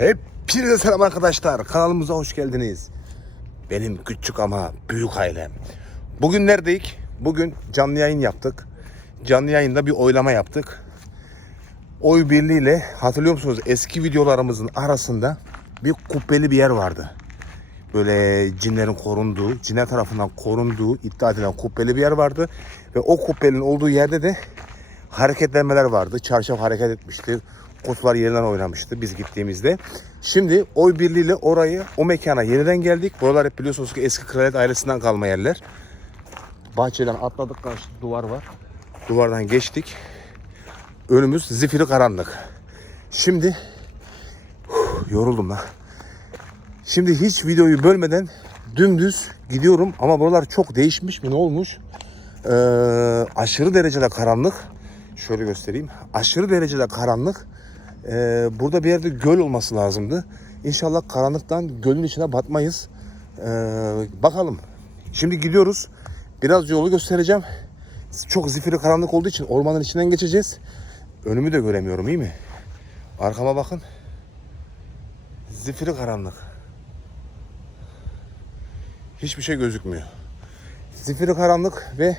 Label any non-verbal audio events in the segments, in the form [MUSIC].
Hepinize selam arkadaşlar. Kanalımıza hoş geldiniz. Benim küçük ama büyük ailem. Bugün neredeyik? Bugün canlı yayın yaptık. Canlı yayında bir oylama yaptık. Oy birliğiyle hatırlıyor musunuz? Eski videolarımızın arasında bir kubbeli bir yer vardı. Böyle cinlerin korunduğu, cinler tarafından korunduğu iddia edilen kubbeli bir yer vardı. Ve o kubbenin olduğu yerde de hareketlenmeler vardı. Çarşaf hareket etmişti. Kutular yerinden oynamıştı biz gittiğimizde. Şimdi oy birliğiyle orayı, o mekana yeniden geldik. Buralar hep biliyorsunuz ki eski kraliyet ailesinden kalma yerler. Bahçeden atladık karşı duvar var. Duvardan geçtik. Önümüz zifiri karanlık. Şimdi yoruldum lan. Şimdi hiç videoyu bölmeden dümdüz gidiyorum ama buralar çok değişmiş mi ne olmuş? Ee, aşırı derecede karanlık. Şöyle göstereyim. Aşırı derecede karanlık. Ee, burada bir yerde göl olması lazımdı. İnşallah karanlıktan gölün içine batmayız. Ee, bakalım. Şimdi gidiyoruz. Biraz yolu göstereceğim. Çok zifiri karanlık olduğu için ormanın içinden geçeceğiz. Önümü de göremiyorum iyi mi? Arkama bakın. Zifiri karanlık. Hiçbir şey gözükmüyor. Zifiri karanlık ve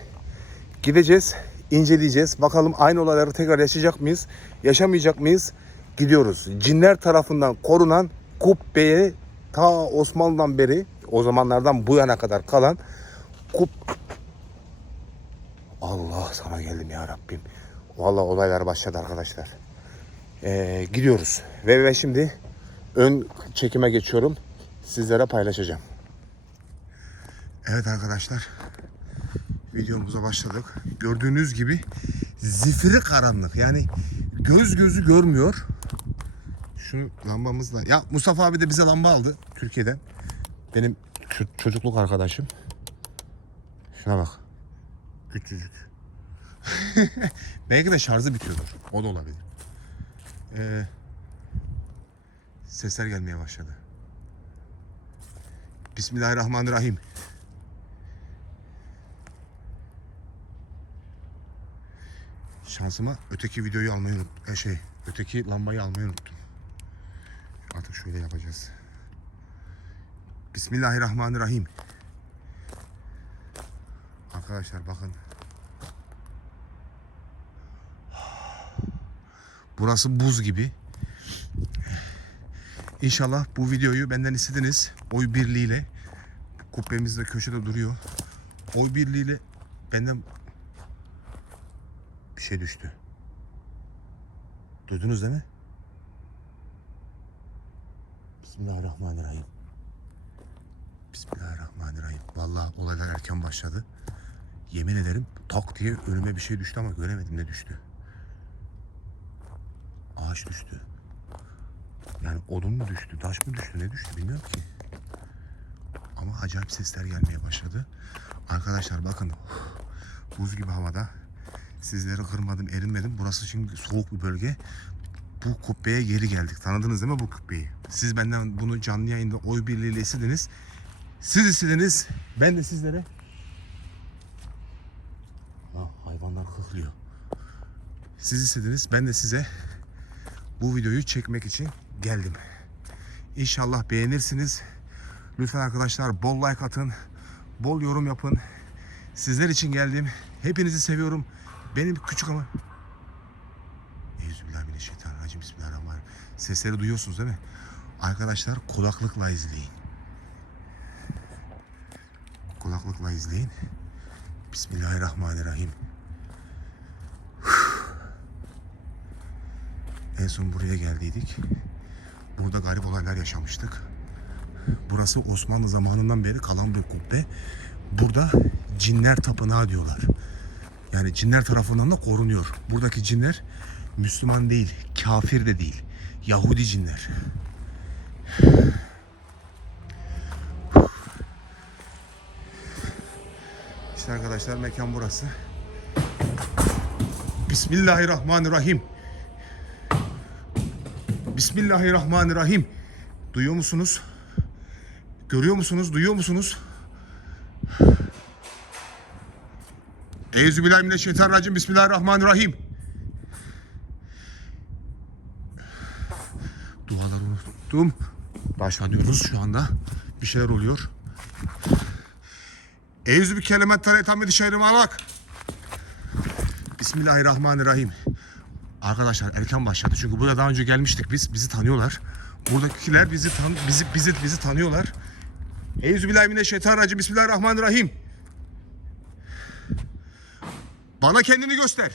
gideceğiz, inceleyeceğiz. Bakalım aynı olayları tekrar yaşayacak mıyız? Yaşamayacak mıyız? Gidiyoruz. Cinler tarafından korunan kubbeye ta Osmanlı'dan beri o zamanlardan bu yana kadar kalan kub Allah sana geldim ya Rabbim. Vallahi olaylar başladı arkadaşlar. Ee, gidiyoruz. Ve, ve şimdi ön çekime geçiyorum. Sizlere paylaşacağım. Evet arkadaşlar. Videomuza başladık. Gördüğünüz gibi zifiri karanlık. Yani göz gözü görmüyor. Şu lambamızla. Ya Mustafa abi de bize lamba aldı Türkiye'den. Benim ço- çocukluk arkadaşım. Şuna bak. Küçücük. [LAUGHS] Belki de şarjı bitiyordur. O da olabilir. Ee, sesler gelmeye başladı. Bismillahirrahmanirrahim. Şansıma öteki videoyu almayı unuttum. E şey, öteki lambayı almayı unuttum. Artık şöyle yapacağız. Bismillahirrahmanirrahim. Arkadaşlar bakın. Burası buz gibi. İnşallah bu videoyu benden istediniz. Oy birliğiyle. Kubbemiz de köşede duruyor. Oy birliğiyle benden bir şey düştü. Duydunuz değil mi? Bismillahirrahmanirrahim. Bismillahirrahmanirrahim. Vallahi olaylar erken başladı. Yemin ederim tak diye önüme bir şey düştü ama göremedim ne düştü. Ağaç düştü. Yani odun mu düştü, taş mı düştü, ne düştü bilmiyorum ki. Ama acayip sesler gelmeye başladı. Arkadaşlar bakın buz gibi havada. Sizleri kırmadım, erinmedim. Burası şimdi soğuk bir bölge. Bu kubbeye geri geldik. Tanıdınız değil mi bu kubbeyi? Siz benden bunu canlı yayında oy birliğiyle istediniz. Siz istediniz. Ben de sizlere... Ha, hayvanlar kıhlıyor. Siz istediniz. Ben de size bu videoyu çekmek için geldim. İnşallah beğenirsiniz. Lütfen arkadaşlar bol like atın. Bol yorum yapın. Sizler için geldim. Hepinizi seviyorum. Benim küçük ama... Euzubillahimineşşeytanirracim. Bismillahirrahmanirrahim. Sesleri duyuyorsunuz değil mi? Arkadaşlar kulaklıkla izleyin. Kulaklıkla izleyin. Bismillahirrahmanirrahim. En son buraya geldiydik. Burada garip olaylar yaşamıştık. Burası Osmanlı zamanından beri kalan bir kubbe. Burada cinler tapınağı diyorlar. Yani cinler tarafından da korunuyor. Buradaki cinler Müslüman değil, kafir de değil. Yahudi cinler. İşte arkadaşlar mekan burası. Bismillahirrahmanirrahim. Bismillahirrahmanirrahim. Duyuyor musunuz? Görüyor musunuz? Duyuyor musunuz? Euzubillahimineşşeytanirracim. Bismillahirrahmanirrahim. Duaları unut- korktum. Başlanıyoruz şu anda. Bir şeyler oluyor. Eyüzü bir kelimet tane tam edişerim alak. Bismillahirrahmanirrahim. Arkadaşlar erken başladı çünkü buraya daha önce gelmiştik biz. Bizi tanıyorlar. Buradakiler bizi tan bizi bizi bizi tanıyorlar. Eyyüzübillahimineşşeytanirracim. Bismillahirrahmanirrahim. Bana kendini göster.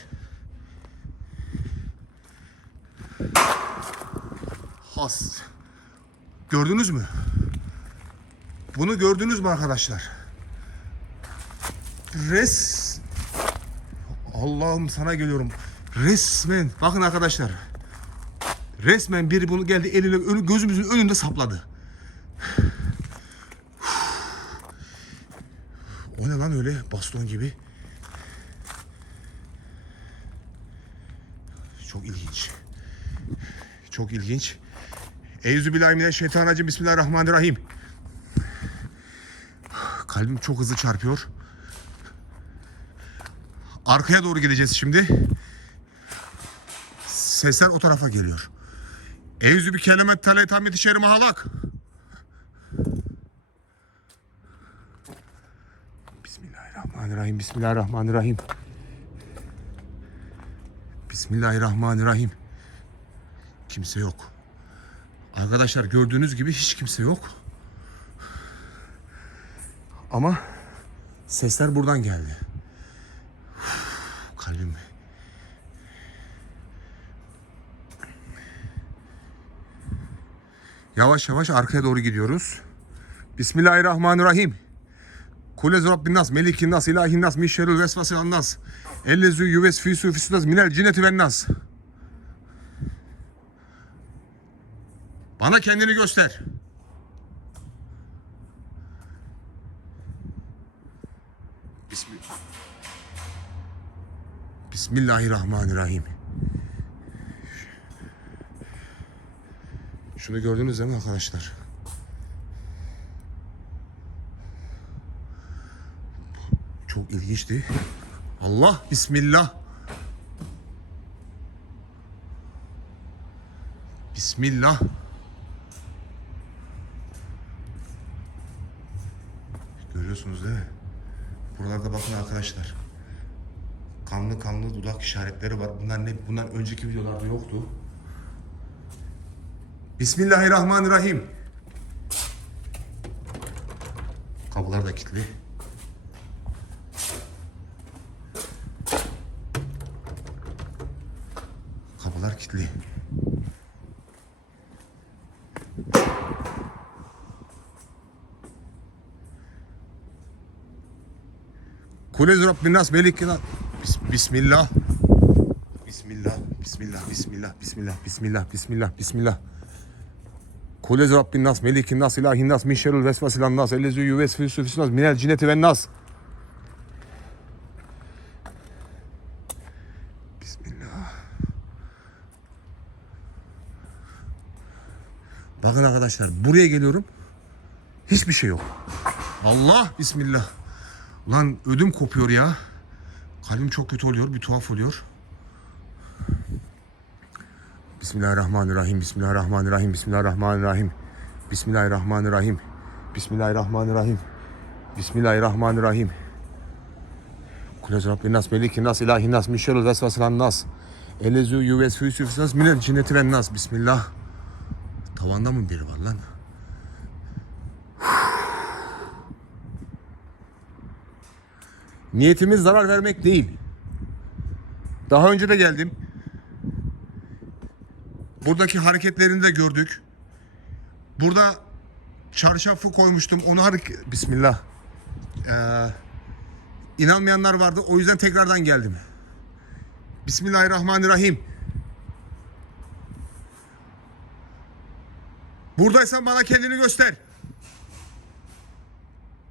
Has. Gördünüz mü? Bunu gördünüz mü arkadaşlar? Res Allah'ım sana geliyorum. Resmen bakın arkadaşlar. Resmen biri bunu geldi eliyle gözümüzün önünde sapladı. O ne lan öyle baston gibi? Çok ilginç. Çok ilginç. Eyyüzübillahimineşşeytanirracim. Bismillahirrahmanirrahim. Kalbim çok hızlı çarpıyor. Arkaya doğru gideceğiz şimdi. Sesler o tarafa geliyor. Evzü bir kelime tale tam yetişerim halak. Bismillahirrahmanirrahim. Bismillahirrahmanirrahim. Bismillahirrahmanirrahim. Kimse yok. Arkadaşlar gördüğünüz gibi hiç kimse yok. Ama sesler buradan geldi. Uf, Kalbim. Yavaş yavaş arkaya doğru gidiyoruz. Bismillahirrahmanirrahim. Kulez Rabbin nas, melikin nas, ilahin nas, min şerril vesvasil nas. Ellezü yüves fîsü fîsü nas, minel cinneti ven nas. Bana kendini göster. Bismillah. Bismillahirrahmanirrahim. Şunu gördünüz değil mi arkadaşlar? Çok ilginçti. Allah Bismillah. Bismillah. Görüyorsunuz değil mi? Buralarda bakın arkadaşlar. Kanlı kanlı dudak işaretleri var. Bunlar ne? Bunlar önceki videolarda yoktu. Bismillahirrahmanirrahim. Kapılar da kilitli. Kapılar kilitli. Kulez Rabbin nas melikina. Bis- Bismillah. Bismillah. Bismillah. Bismillah. Bismillah. Bismillah. Bismillah. Bismillah. Kulez Rabbin nas melikin nas ilahin nas min şerril nas ellezü yüvesfisu fis nas minel cinneti ven nas. Bismillah. Bakın arkadaşlar buraya geliyorum. Hiçbir şey yok. Allah Bismillah. Ulan ödüm kopuyor ya. Kalbim çok kötü oluyor, bir tuhaf oluyor. Bismillahirrahmanirrahim. Bismillahirrahmanirrahim. Bismillahirrahmanirrahim. Bismillahirrahmanirrahim. Bismillahirrahmanirrahim. Bismillahirrahmanirrahim. Kulez Rabbin nas melikin nas ilahin nas min şerril nas. Elezü yüves füsü nas minel cinneti ven nas. Bismillah. Tavanda mı biri var lan? Niyetimiz zarar vermek değil. Daha önce de geldim. Buradaki hareketlerini de gördük. Burada çarşafı koymuştum. Onu hareket... Bismillah. Ee, inanmayanlar vardı. O yüzden tekrardan geldim. Bismillahirrahmanirrahim. Buradaysan bana kendini göster.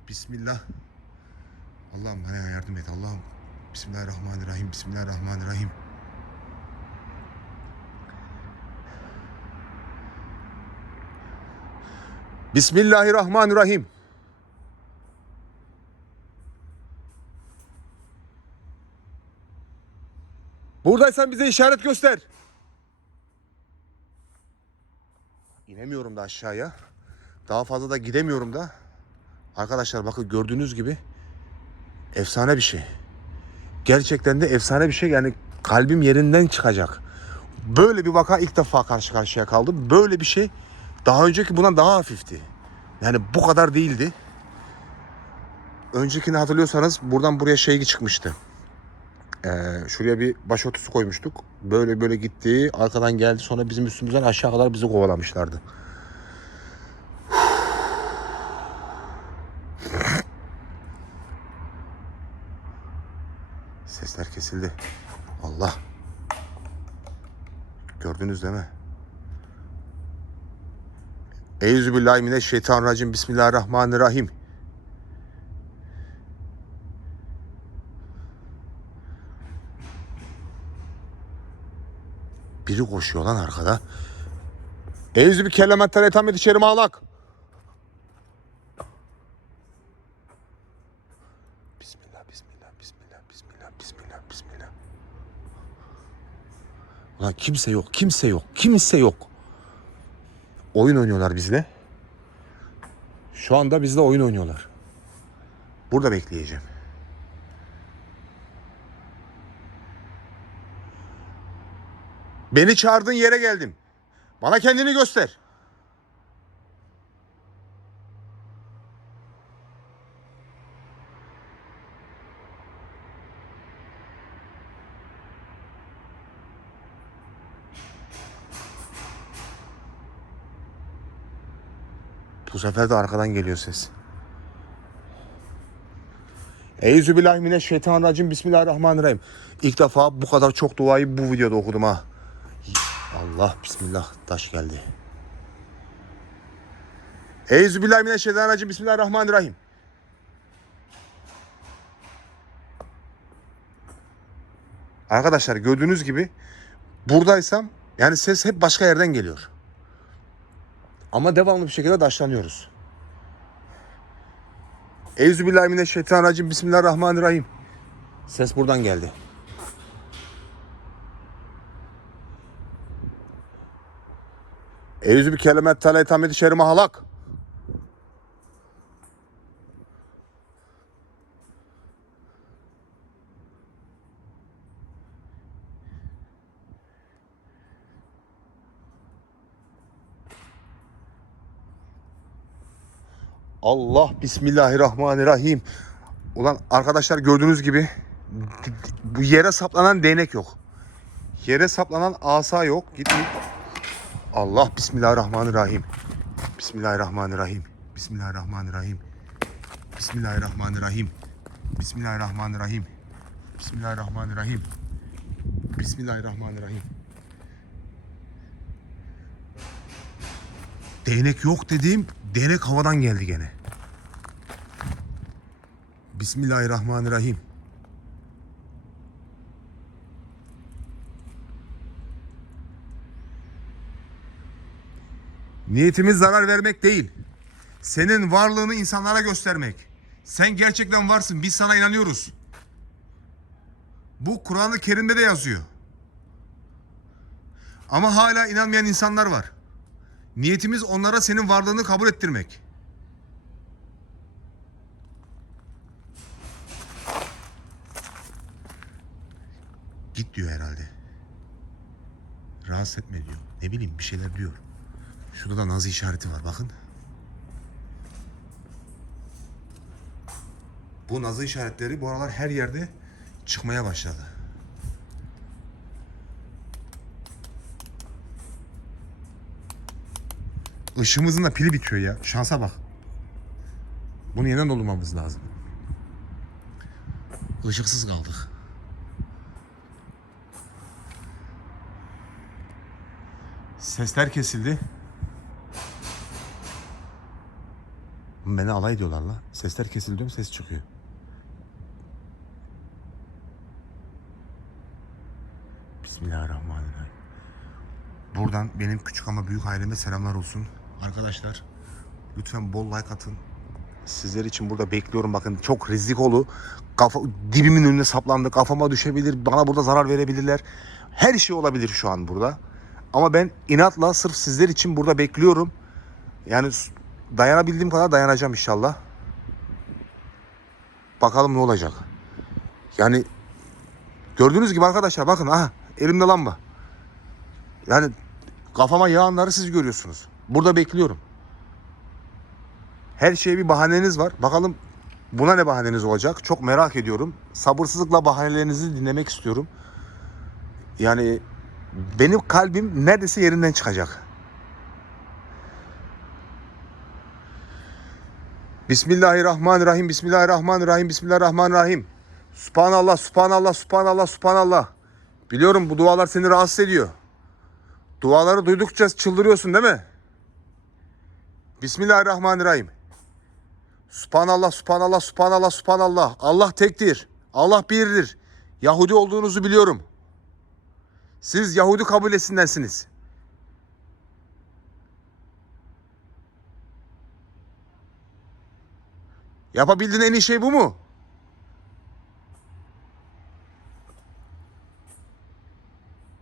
Bismillah. Allah'ım bana yardım et Allah'ım. Bismillahirrahmanirrahim. Bismillahirrahmanirrahim. Bismillahirrahmanirrahim. Buradaysan bize işaret göster. İnemiyorum da aşağıya. Daha fazla da gidemiyorum da. Arkadaşlar bakın gördüğünüz gibi efsane bir şey. Gerçekten de efsane bir şey. Yani kalbim yerinden çıkacak. Böyle bir vaka ilk defa karşı karşıya kaldım. Böyle bir şey daha önceki bundan daha hafifti. Yani bu kadar değildi. Öncekini hatırlıyorsanız buradan buraya şey çıkmıştı. Ee, şuraya bir başörtüsü koymuştuk. Böyle böyle gitti. Arkadan geldi. Sonra bizim üstümüzden aşağı kadar bizi kovalamışlardı. Sesler kesildi. Allah. Gördünüz değil mi? Euzubillahimineşşeytanirracim. Bismillahirrahmanirrahim. Biri koşuyor lan arkada. Eyyüzü bir kelimetten etamet içeri malak. Bismillah, bismillah, bismillah, bismillah, bismillah. Ulan kimse yok, kimse yok, kimse yok. Oyun oynuyorlar bizle. Şu anda bizle oyun oynuyorlar. Burada bekleyeceğim. Beni çağırdığın yere geldim. Bana kendini göster. Bu sefer de arkadan geliyor ses. Eyyüzübillahimineşşeytanirracim. Bismillahirrahmanirrahim. İlk defa bu kadar çok duayı bu videoda okudum ha. Allah bismillah taş geldi. Eyyüzübillahimineşşeytanirracim. Bismillahirrahmanirrahim. Arkadaşlar gördüğünüz gibi buradaysam yani ses hep başka yerden geliyor. Ama devamlı bir şekilde daşlanıyoruz. Eyyüzübillahimineşşeytanirracim. Bismillahirrahmanirrahim. Ses buradan geldi. Eyyüzü bir kelimet tala etameti şerime halak. Allah Bismillahirrahmanirrahim. Ulan arkadaşlar gördüğünüz gibi bu yere saplanan değnek yok. Yere saplanan asa yok. Gitmeyin. Allah Bismillahirrahmanirrahim. Bismillahirrahmanirrahim. Bismillahirrahmanirrahim. Bismillahirrahmanirrahim. Bismillahirrahmanirrahim. Bismillahirrahmanirrahim. Bismillahirrahmanirrahim. Değnek yok dediğim değnek havadan geldi gene. Bismillahirrahmanirrahim. Niyetimiz zarar vermek değil. Senin varlığını insanlara göstermek. Sen gerçekten varsın. Biz sana inanıyoruz. Bu Kur'an-ı Kerim'de de yazıyor. Ama hala inanmayan insanlar var. Niyetimiz onlara senin varlığını kabul ettirmek. Git diyor herhalde. Rahatsız etme diyor. Ne bileyim bir şeyler diyor. Şurada da nazi işareti var bakın. Bu nazı işaretleri bu aralar her yerde çıkmaya başladı. Işığımızın da pili bitiyor ya. Şansa bak. Bunu yeniden doldurmamız lazım. Işıksız kaldık. Sesler kesildi. Beni alay ediyorlar la. Sesler kesildi diyorum ses çıkıyor. Bismillahirrahmanirrahim. Buradan benim küçük ama büyük aileme selamlar olsun. Arkadaşlar lütfen bol like atın. Sizler için burada bekliyorum bakın çok rizikolu. Kafa, dibimin önüne saplandı. Kafama düşebilir. Bana burada zarar verebilirler. Her şey olabilir şu an burada. Ama ben inatla sırf sizler için burada bekliyorum. Yani dayanabildiğim kadar dayanacağım inşallah. Bakalım ne olacak. Yani gördüğünüz gibi arkadaşlar bakın aha elimde lamba. Yani kafama yağanları siz görüyorsunuz. Burada bekliyorum. Her şeye bir bahaneniz var. Bakalım buna ne bahaneniz olacak? Çok merak ediyorum. Sabırsızlıkla bahanelerinizi dinlemek istiyorum. Yani benim kalbim neredeyse yerinden çıkacak. Bismillahirrahmanirrahim. Bismillahirrahmanirrahim. Bismillahirrahmanirrahim. Subhanallah, subhanallah, subhanallah, subhanallah. Biliyorum bu dualar seni rahatsız ediyor. Duaları duydukça çıldırıyorsun değil mi? Bismillahirrahmanirrahim. Subhanallah, subhanallah, subhanallah, subhanallah. Allah tektir. Allah birdir. Yahudi olduğunuzu biliyorum. Siz Yahudi kabilesindensiniz. Yapabildiğin en iyi şey bu mu?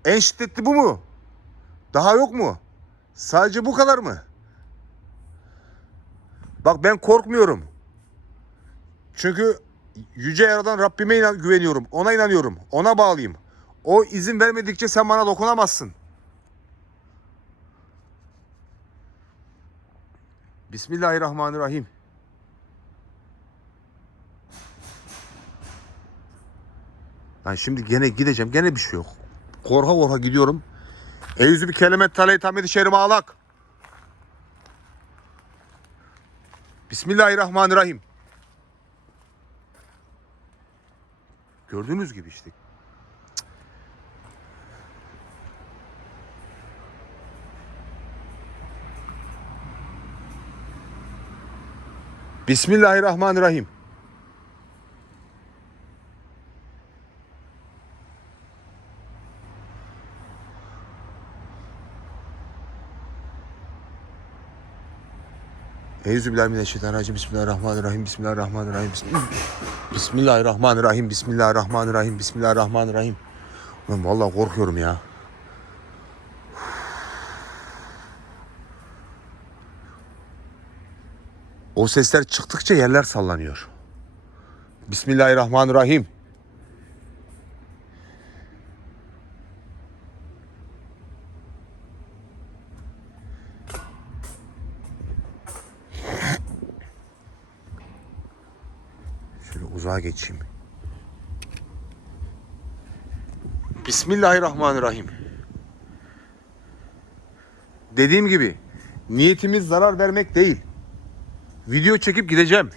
En şiddetli bu mu? Daha yok mu? Sadece bu kadar mı? Bak ben korkmuyorum. Çünkü yüce yaradan Rabbime inan- güveniyorum. Ona inanıyorum. Ona bağlıyım. O izin vermedikçe sen bana dokunamazsın. Bismillahirrahmanirrahim. Ben şimdi gene gideceğim. Gene bir şey yok. Korka korka gidiyorum. Eyüzü bir kelimet taley tamidi şerime alak. Bismillahirrahmanirrahim. Gördüğünüz gibi işte. Bismillahirrahmanirrahim. Euzubillahimineşşeytanirracim. Bismillahirrahmanirrahim. Bismillahirrahmanirrahim. Bismillah- Bismillahirrahmanirrahim. Bismillahirrahmanirrahim. Bismillahirrahmanirrahim. Ulan vallahi korkuyorum ya. O sesler çıktıkça yerler sallanıyor. Bismillahirrahmanirrahim. Uzağa geçeyim. Bismillahirrahmanirrahim. Dediğim gibi niyetimiz zarar vermek değil. Video çekip gideceğim.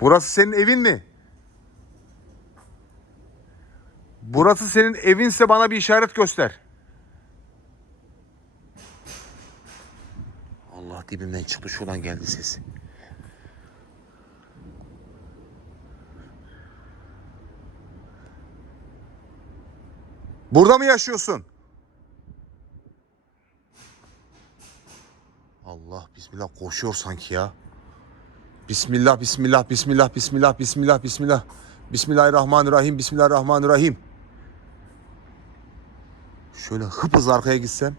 Burası senin evin mi? Burası senin evinse bana bir işaret göster. Allah dibimden çıktı şuradan geldi ses. Burada mı yaşıyorsun? Allah bismillah koşuyor sanki ya. Bismillah bismillah bismillah bismillah bismillah bismillah. Bismillahirrahmanirrahim bismillahirrahmanirrahim. Şöyle hıpız arkaya gitsem.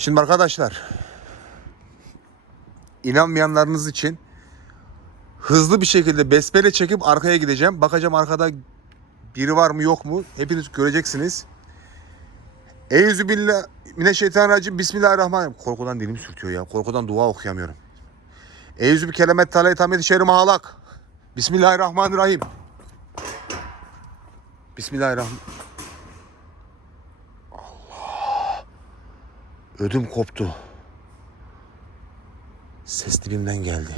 Şimdi arkadaşlar inanmayanlarınız için hızlı bir şekilde besmele çekip arkaya gideceğim. Bakacağım arkada biri var mı yok mu? Hepiniz göreceksiniz. Eyüzü billah mineşşeytanirracim. Bismillahirrahmanirrahim. Korkudan dilim sürtüyor ya. Korkudan dua okuyamıyorum. Eyüzü bir kelimet talay tamet şerri mahalak. Bismillahirrahmanirrahim. Bismillahirrahmanirrahim. Ödüm koptu. Ses dibimden geldi.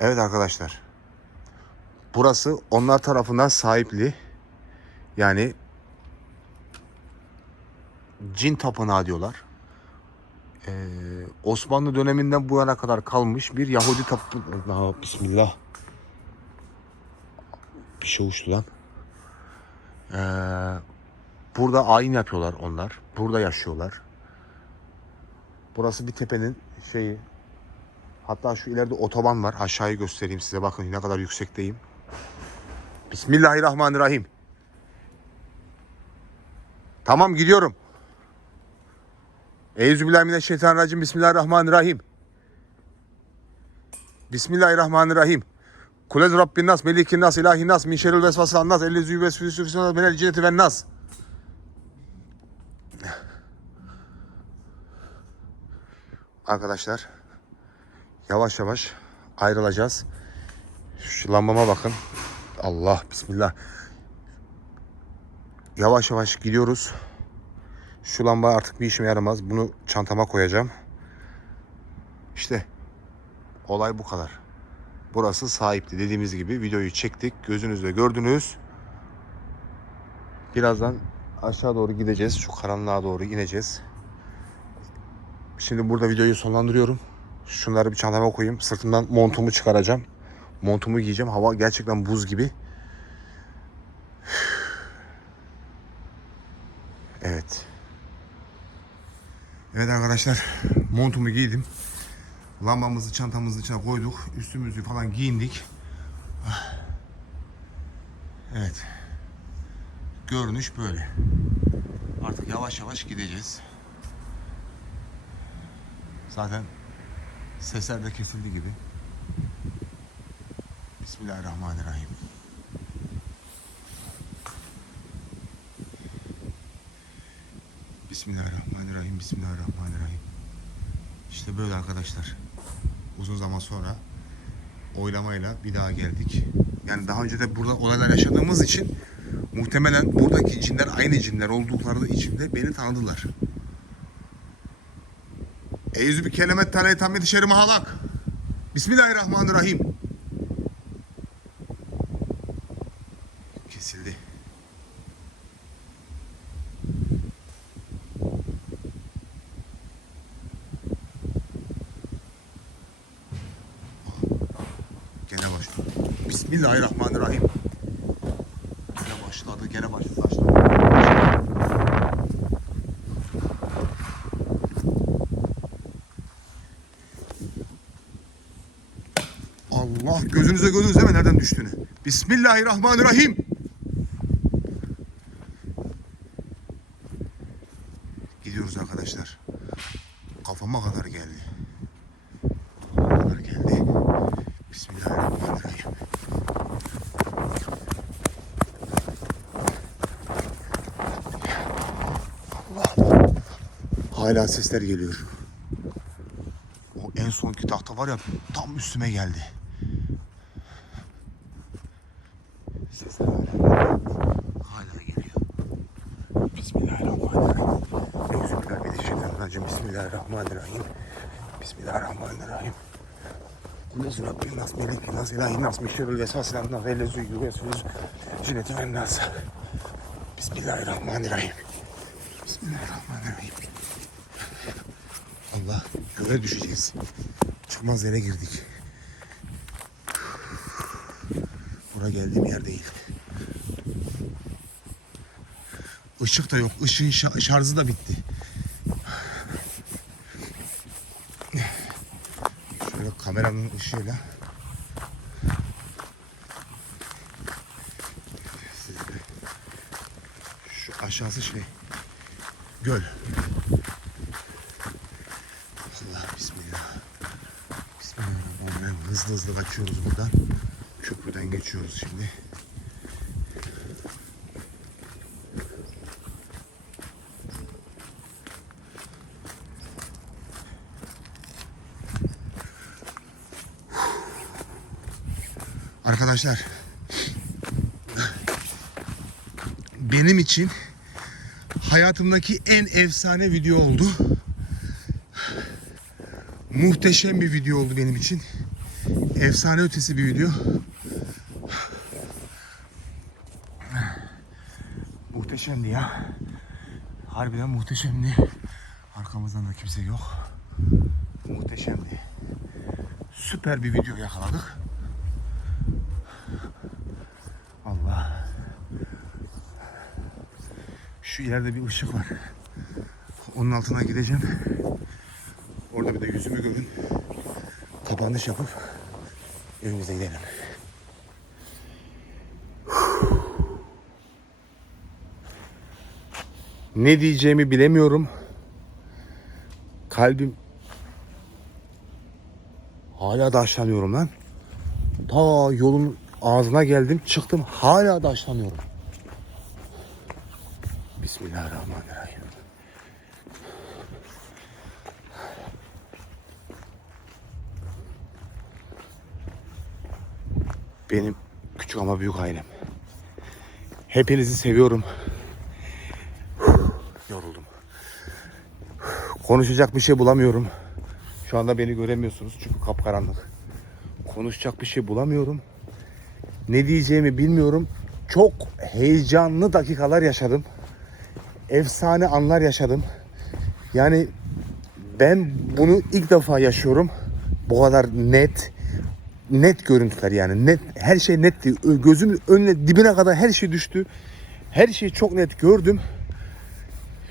Evet arkadaşlar. Burası onlar tarafından sahipli. Yani cin tapınağı diyorlar. Ee, Osmanlı döneminden bu yana kadar kalmış bir Yahudi tapınağı. Bismillah. Bir şey uçtu lan. Ee, burada ayin yapıyorlar onlar. Burada yaşıyorlar. Burası bir tepenin şeyi. Hatta şu ileride otoban var. Aşağıyı göstereyim size. Bakın ne kadar yüksekteyim. Bismillahirrahmanirrahim. Tamam gidiyorum. Euzubillahimineşşeytanirracim. Bismillahirrahmanirrahim. Bismillahirrahmanirrahim. Kulez Rabbin nas, melikin nas, ilahin nas, min şerril vesvasil nas, ellezü yüvesvüsü füsü nas, minel cinneti ven nas. Arkadaşlar yavaş yavaş ayrılacağız. Şu lambama bakın. Allah bismillah. Yavaş yavaş gidiyoruz. Şu lamba artık bir işime yaramaz. Bunu çantama koyacağım. İşte olay bu kadar. Burası sahipti. Dediğimiz gibi videoyu çektik. Gözünüzle gördünüz. Birazdan aşağı doğru gideceğiz. Şu karanlığa doğru ineceğiz. Şimdi burada videoyu sonlandırıyorum. Şunları bir çantama koyayım. Sırtımdan montumu çıkaracağım. Montumu giyeceğim. Hava gerçekten buz gibi. Evet. Evet arkadaşlar. Montumu giydim. Lambamızı çantamızın içine koyduk. Üstümüzü falan giyindik. Evet. Görünüş böyle. Artık yavaş yavaş gideceğiz. Zaten sesler de kesildi gibi. Bismillahirrahmanirrahim. Bismillahirrahmanirrahim. Bismillahirrahmanirrahim. İşte böyle arkadaşlar. Uzun zaman sonra oylamayla bir daha geldik. Yani daha önce de burada olaylar yaşadığımız için muhtemelen buradaki cinler aynı cinler oldukları için de beni tanıdılar. Eyüzü bir kelimet tane tamme dışarı mahalak. Bismillahirrahmanirrahim. Kesildi. Gene başladı. Bismillahirrahmanirrahim. Gene başladı, gene başladı. Allah gözünüze düştüğünü. Bismillahirrahmanirrahim. Gidiyoruz arkadaşlar. Kafama kadar geldi. Kafama kadar geldi. Bismillahirrahmanirrahim. Hala sesler geliyor. O en sonki tahta var ya tam üstüme geldi. Sesler hala, hala geliyor. Bismillahirrahmanirrahim. Euzubillahimineşşeytanirracim. Bismillahirrahmanirrahim. Bismillahirrahmanirrahim. Kullu Rabbin nas melekin nas ilahin nas min şerril vesvasilen nas ellezü yüvesvüs cinneti ven nas. Bismillahirrahmanirrahim. Bismillahirrahmanirrahim. Allah göğe düşeceğiz. Çıkmaz yere girdik. Bura geldiğim yer değil. Işık da yok. Işığın şa- şarjı da bitti. Işığıyla sizlere şu aşağısı şey göl. Allah bismillah. Bismillahirrahmanirrahim. Hızlı hızlı kaçıyoruz buradan. Köprüden geçiyoruz şimdi. Arkadaşlar benim için hayatımdaki en efsane video oldu. Muhteşem bir video oldu benim için. Efsane ötesi bir video. muhteşemdi ya. Harbiden muhteşemdi. Arkamızdan da kimse yok. Muhteşemdi. Süper bir video yakaladık. Şu ileride bir ışık var. Onun altına gideceğim. Orada bir de yüzümü görün. Kapanış yapıp evimize gidelim. Ne diyeceğimi bilemiyorum. Kalbim hala da aşlanıyorum lan. Ta yolun ağzına geldim çıktım hala da aşlanıyorum. Bismillahirrahmanirrahim. Benim küçük ama büyük ailem. Hepinizi seviyorum. Yoruldum. Konuşacak bir şey bulamıyorum. Şu anda beni göremiyorsunuz çünkü kapkaranlık. Konuşacak bir şey bulamıyorum. Ne diyeceğimi bilmiyorum. Çok heyecanlı dakikalar yaşadım. Efsane anlar yaşadım. Yani ben bunu ilk defa yaşıyorum. Bu kadar net net görüntüler yani net her şey netti. Gözümün önüne dibine kadar her şey düştü. Her şeyi çok net gördüm.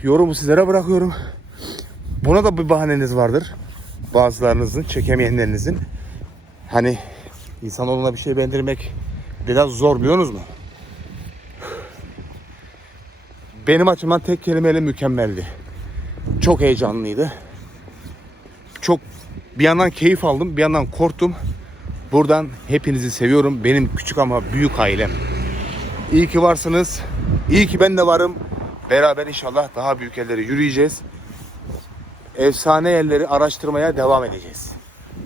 Yorumu sizlere bırakıyorum. Buna da bir bahaneniz vardır. Bazılarınızın, çekemeyenlerinizin. Hani insanoğluna bir şey bendirmek biraz zor biliyorsunuz mu? Benim açımdan tek kelimeyle mükemmeldi. Çok heyecanlıydı. Çok bir yandan keyif aldım, bir yandan korktum. Buradan hepinizi seviyorum. Benim küçük ama büyük ailem. İyi ki varsınız. İyi ki ben de varım. Beraber inşallah daha büyük yerlere yürüyeceğiz. Efsane yerleri araştırmaya devam edeceğiz.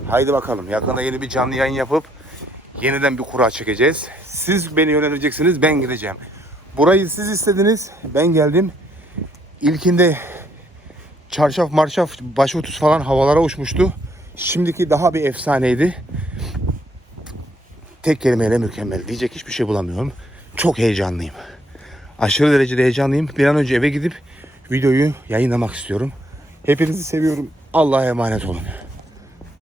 Haydi bakalım. Yakında yeni bir canlı yayın yapıp yeniden bir kura çekeceğiz. Siz beni yönlendireceksiniz, ben gideceğim. Burayı siz istediniz, ben geldim. İlkinde çarşaf marşaf başörtüsü falan havalara uçmuştu. Şimdiki daha bir efsaneydi. Tek kelimeyle mükemmel. Diyecek hiçbir şey bulamıyorum. Çok heyecanlıyım. Aşırı derecede heyecanlıyım. Bir an önce eve gidip videoyu yayınlamak istiyorum. Hepinizi seviyorum. Allah'a emanet olun.